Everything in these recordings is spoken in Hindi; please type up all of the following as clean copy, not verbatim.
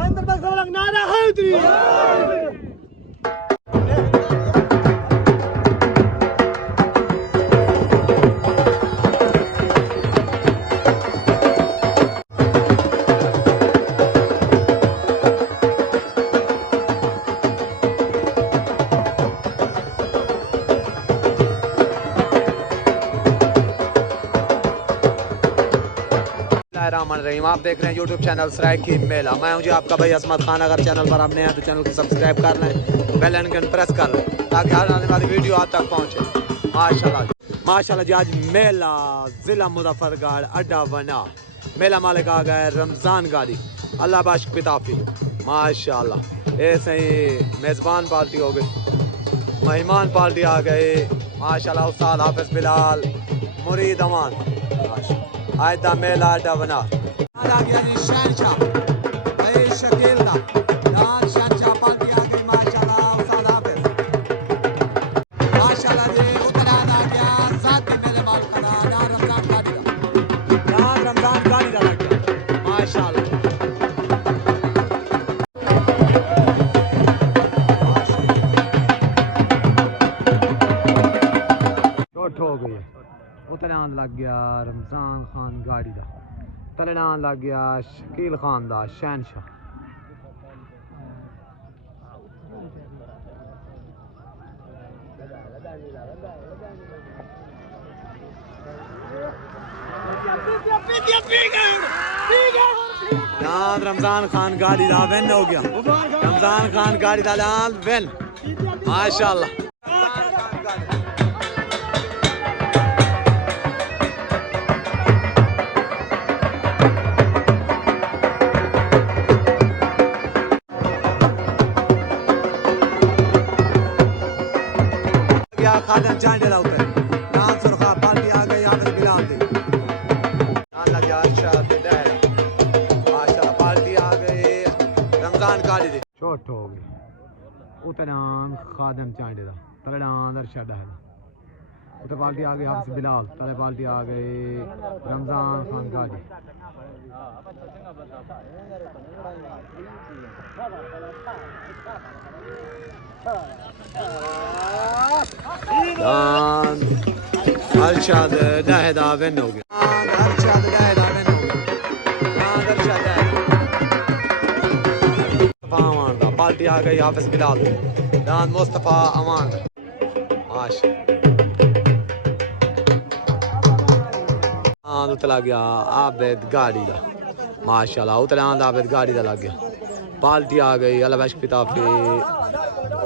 अंदर बस लग नारा हैदरी रहीम। आप देख रहे हैं YouTube चैनल सराइकी मेला। मैं हूं जी आपका भाई असमत खान। अगर चैनल पर आपने हैं तो चैनल को सब्सक्राइब कर लें, बेल आइकन प्रेस कर लें ताकि हर आने वाली वीडियो आप तक पहुंचे। माशाल्लाह जी आज मेला जिला मुजफ्फरगढ़ अड्डा बना। मेला मालिक आ गए रमज़ान गाड़ी अल्लाह बाश पिताफी। माशाल्लाह ऐसे ही मेज़बान पार्टी हो गई, मेहमान पार्टी आ गए। माशाल्लाह उस्ताद हाफिज बिलाल मुरीद अमान आज दा मेला अड्डा बना आ गया जी शहनशाह भाई शकील दा लाल शहनशाह पार्टी आ गई। माशाल्लाह उस्ताद हाफिज माशाल्लाह जी उतना आ गया साथी मेले माल खाना ना रमजान गाड़ी दा लग गया। माशाल्लाह छोट हो गई उतरान लग गया रमज़ान खान गाड़ी दा, तलनान लग गया शकील खान दा शहनशाह। रमज़ान खान गाड़ी दा विन हो गया। रमज़ान खान गाड़ी दा लाल विन माशाल्लाह। खादम चांडे लाते नाम सुरखा पार्टी आ गई हाफिज बिलाल दी नाम लग गया अच्छा ते डैड। माशाल्लाह पार्टी आ गई रमज़ान गाड़ी दी छोट हो गई उतनान खादम चांडे दा तलडान अरशद है उते पार्टी आ गई हाफिज बिलाल तले पार्टी आ गई रमज़ान खान गाड़ी। अरशद दाहिदा विन हो गया। अरशद दाहिदा विन हो गया। अरशद अमान दा पार्टी आ गई हाफिज बिलाल दान मुस्तफा अमान माशा उतला गया आबिद गाड़ी दा माशाल्लाह उतरान आबिद गाड़ी दा लग गया। पार्टी आ गई अल्लाह बाश पिताफी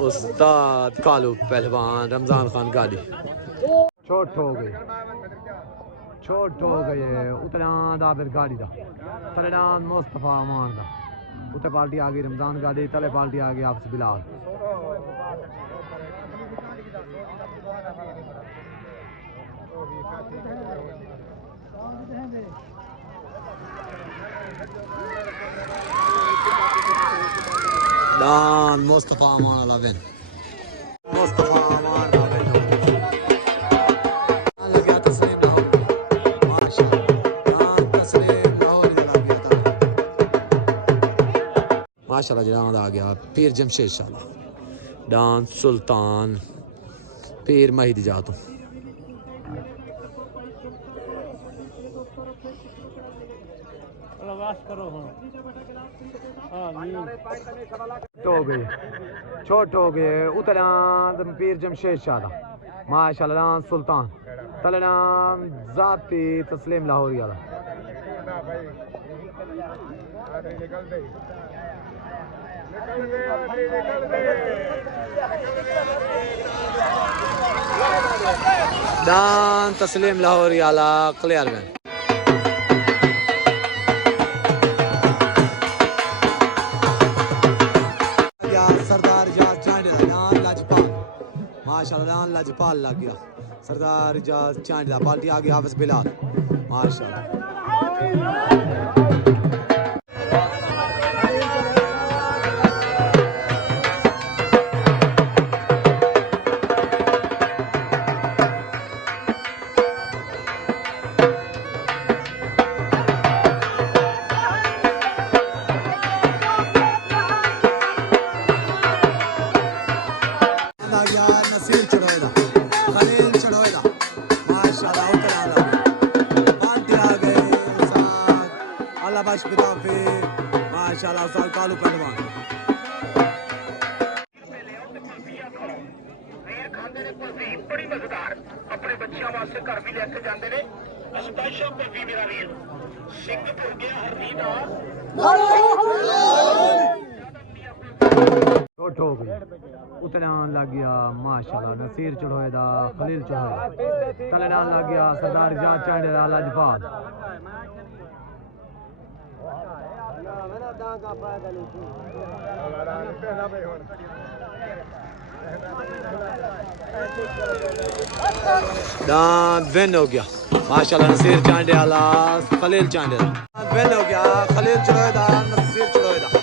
उस्ताद कालू पहलवान रमज़ान खान गाड़ी छोट हो गई उतरान आबिद गाड़ी दा तलडान मुस्तफा अमान दा उते पार्टी आ गई रमज़ान गाड़ी तले पार्टी आ गई हाफिज बिलाल। दान मुस्तफा अमान अला विन मुस्तफा अमान अला विन लग गया तस्लीम लाहौर माशाल्लाह तस्लीम लाहौर लग गया था माशाल्लाह। जनाब आ गया पीर जमशेद शाह डांस सुल्तान पीर महिद जातो छोट हो गए उतरान पीर जमशेद शाह माशाल्लाह सुल्तान तलनाम जाती तस्लीम लाहौरी वाला। दान तस्लीम लाहौरी वाला क्लियर में माशाल्लाह लाजपाल लग गया सरदार इजाज चांडा पार्टी आ गई हाफिज बिलाल माशाल्लाह। चढ़ोएदा खलील चढ़ोएदा माशाल्लाह उतना पार्टी आ गए अल्लाह बख्श पिता पे माशाल्लाह साल कालू पहलवान बड़ी मजेदार अपने बच्चों वास्ते घर भी लेके जाते हैं स्पेशल कॉफी मेरा वीर सिंह हो गया हरदीना छोट हो गई उतना लग गया माशाल्लाह नसीर चढ़ोएदा खलील चढ़ोएदा तलना लग गया सरदार इजाज चांडेला लाजपाल विन हो गया माशाल्लाह नसीर चांडेला खलील चांडेला विन हो गया खलील चढ़ोएदा नसीर चढ़ोएदा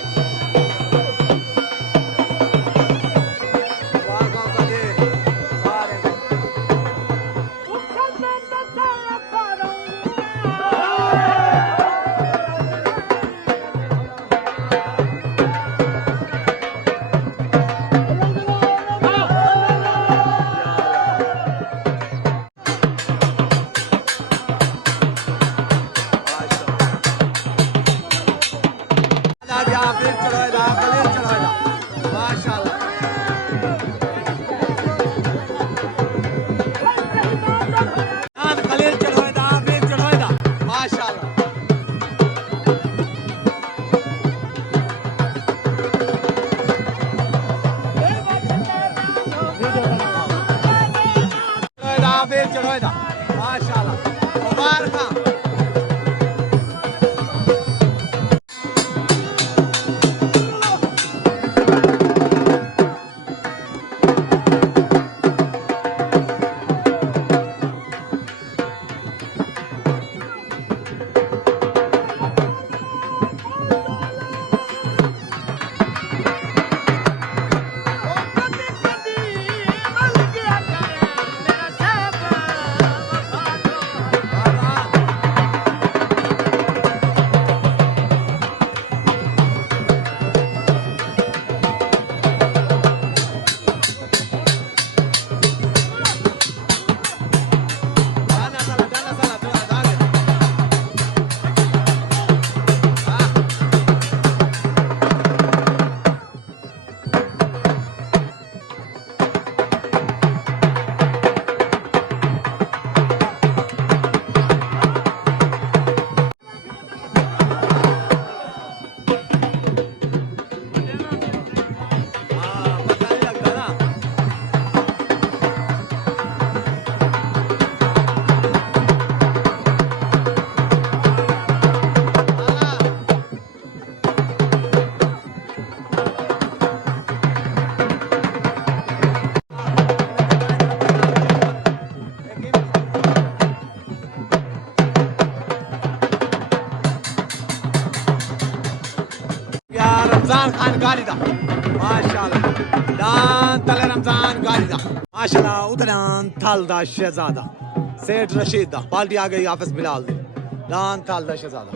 फिर चढ़ोएदा खलील चढ़ोएदा माशाल्लाह खलील चढ़ोएदा फिर चढ़ोएदा माशाल्लाह फिर चढ़ोएदा माशाल्लाह मुबारक रमजान खान गालिदा माशाल्लाह दान तले रमजान गालिदा माशाल्लाह उतरान थलदा शहजादा सेठ रशीद दा पार्टी आ गई हाफिज बिलाल दी दान थलदा शहजादा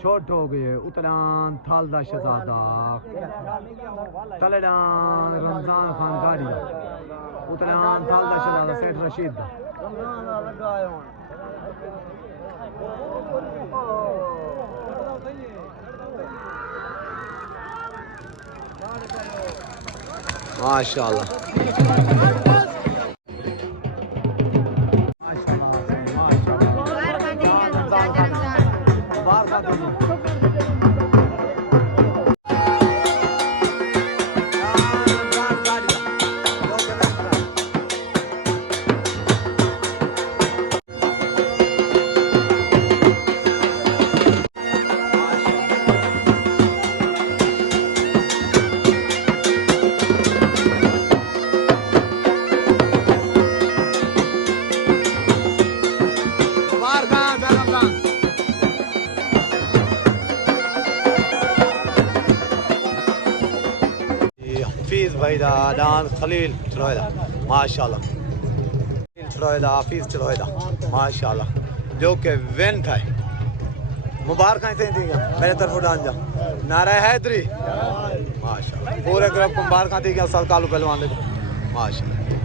छोट हो गए उतरान थलदा शहजादा तलेडान रमजान खान गालिदा उतरान थलदा शहजादा सेठ रशीद दा माशाल्लाह हफीज भाई दा डांस खलील चढ़ोएदा माशाल्लाह चढ़ोएदा हफीज चढ़ोएदा माशाल्लाह जो के विन था मुबारक थी मेरे तरफ डाल जा नारा हैदरी माशाल्लाह पूरे ग्रुप को मुबारक थी क्या सर कालू पहलवान माशाल्लाह।